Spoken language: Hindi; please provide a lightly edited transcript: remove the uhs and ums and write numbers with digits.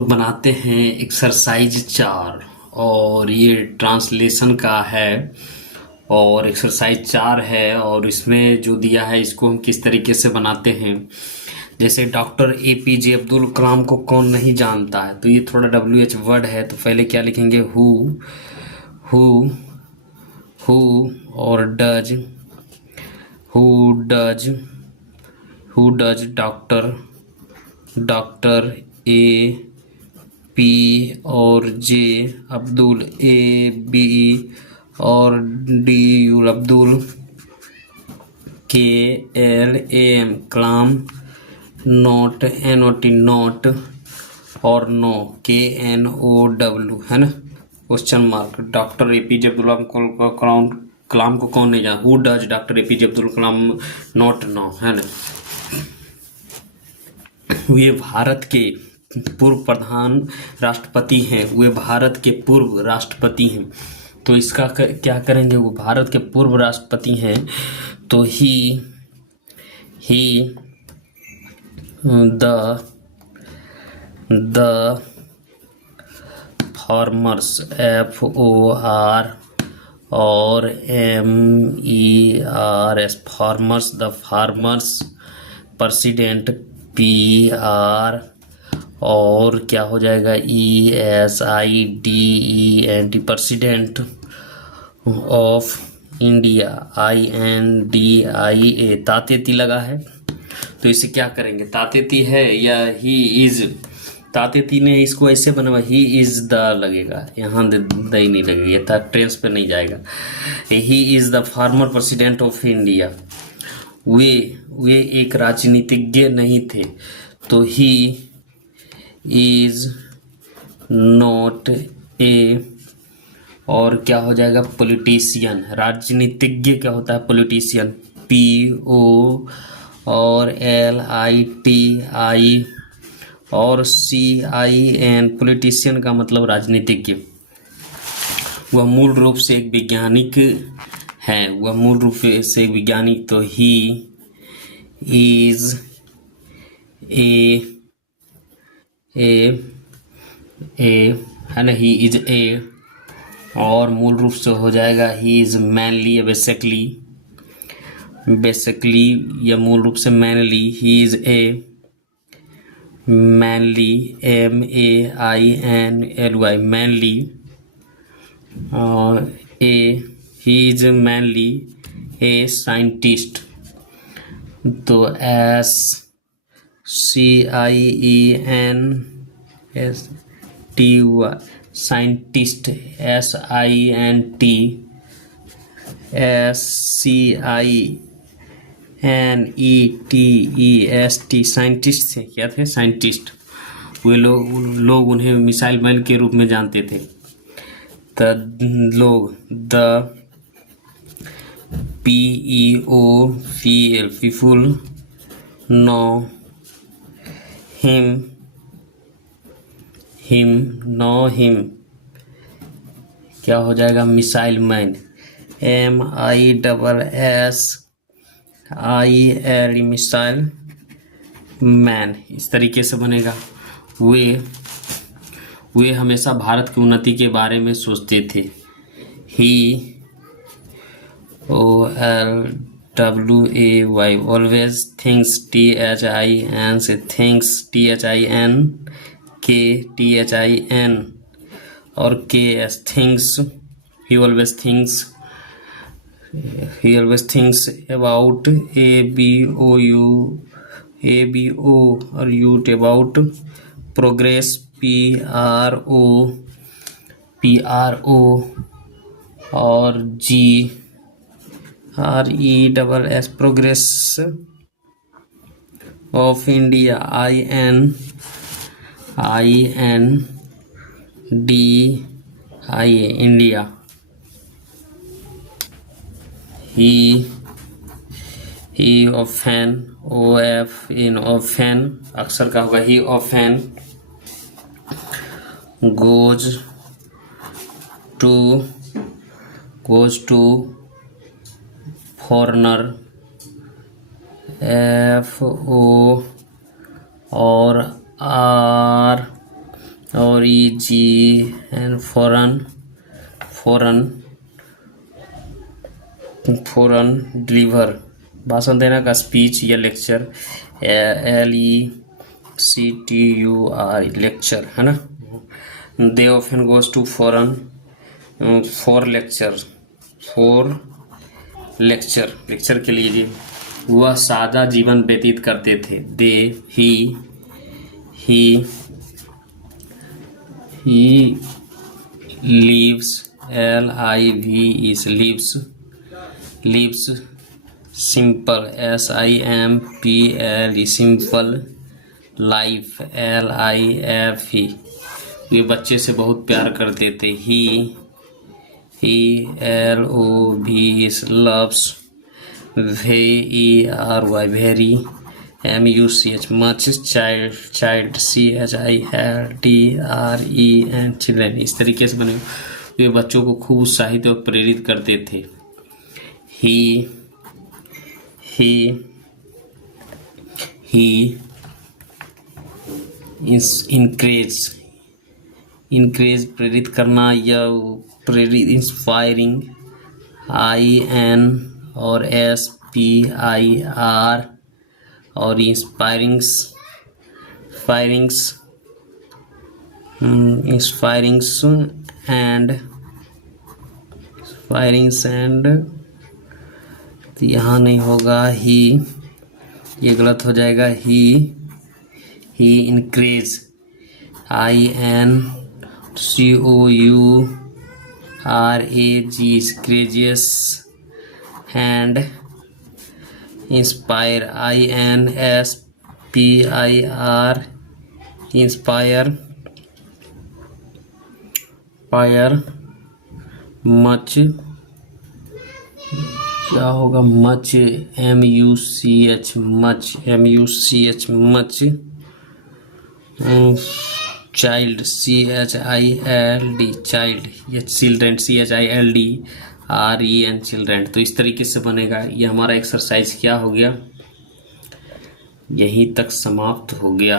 बनाते हैं एक्सरसाइज 4 और ये ट्रांसलेशन का है और एक्सरसाइज 4 है और इसमें जो दिया है इसको हम किस तरीके से बनाते हैं। जैसे डॉक्टर एपीजे अब्दुल कलाम को कौन नहीं जानता है, तो ये थोड़ा WH वर्ड है, तो पहले क्या लिखेंगे हु हु और does who does doctor A P और जे अब्दुल ABE और DU Abdul KLAM Kalam not NOT और नो KNOW है ना, question mark. Doctor APJ Abdul Kalam को कौन नहीं जाना, who does doctor APJ Abdul Kalam not know है ना। वे भारत के पूर्व प्रधान राष्ट्रपति हैं, वे भारत के पूर्व राष्ट्रपति हैं। तो इसका क्या करेंगे, वो भारत के पूर्व राष्ट्रपति हैं तो ही द फार्मर्स FOR और MERS farmers, the farmers president PR और क्या हो जाएगा ESIDENT president of India INDIA। तातेती लगा है तो इसे क्या करेंगे, तातेती है या ही इज, तातेती ने इसको ऐसे बनवा ही इज द लगेगा, यहाँ द ही नहीं लगेगा, था ट्रेंस पे नहीं जाएगा। He is the former president of India. वे एक राजनीतिज्ञ नहीं थे तो ही इज नॉट ए और क्या हो जाएगा पॉलिटिशियन। राजनीतिज्ञ क्या होता है, पॉलिटिशियन PO और LITI और CIN। पॉलिटिशियन का मतलब राजनीतिज्ञ। वह मूल रूप से एक वैज्ञानिक है, वह मूल रूप से एक वैज्ञानिक। तो ही इज ए है ना, ही इज ए और मूल रूप से हो जाएगा ही इज मैनली, बेसिकली या मूल रूप से mainly. He is a mainly MAINLY mainly और he is mainly a scientist. तो SCIENTY साइंटिस्ट SCINETEST साइंटिस्ट थे, क्या थे साइंटिस्ट। वे लोग उन्हें मिसाइल मैन के रूप में जानते थे। द people know him क्या हो जाएगा missile man MISSIL missile man, इस तरीके से बनेगा। वे हमेशा भारत की उन्नति के बारे में सोचते थे। ही OLWAY always thinks THIN और KS thinks। he always thinks about ABO और youth about progress PRO और GRESS progress of India INDIA India. he often often अक्सर का होगा he often goes to foreigner FO और R और ई जी एन फॉरन डिलीवर, भाषण देना का, स्पीच या लेक्चर, LECTUR लेक्चर, है ना। They often goes to foreign for lecture के लिए जी। वह सादा जीवन व्यतीत करते थे। दे ही lives, lives simple, SIMPLE simple life, LIFE। वे बच्चे से बहुत प्यार करते थे। he LOVES loves, VERY very, MUCH much, child CHILDREN children। इस तरीके से बने वे बच्चों को खूब उत्साहित और प्रेरित करते थे। he encourage प्रेरित करना या प्रेरित, इंस्पायरिंग, IN और SPIR, और इंस्पायरिंग्स एंड तो यहाँ नहीं होगा ही, ये गलत हो जाएगा। ही इंक्रेज, INCOURAGE क्रेजियस, and inspire, INSPIR inspire, much, क्या होगा, much, MUCH much, child CHILD child, या चिल्ड्रेन CHILDREN चिल्ड्रेन। तो इस तरीके से बनेगा। ये हमारा एक्सरसाइज क्या हो गया, यहीं तक समाप्त हो गया।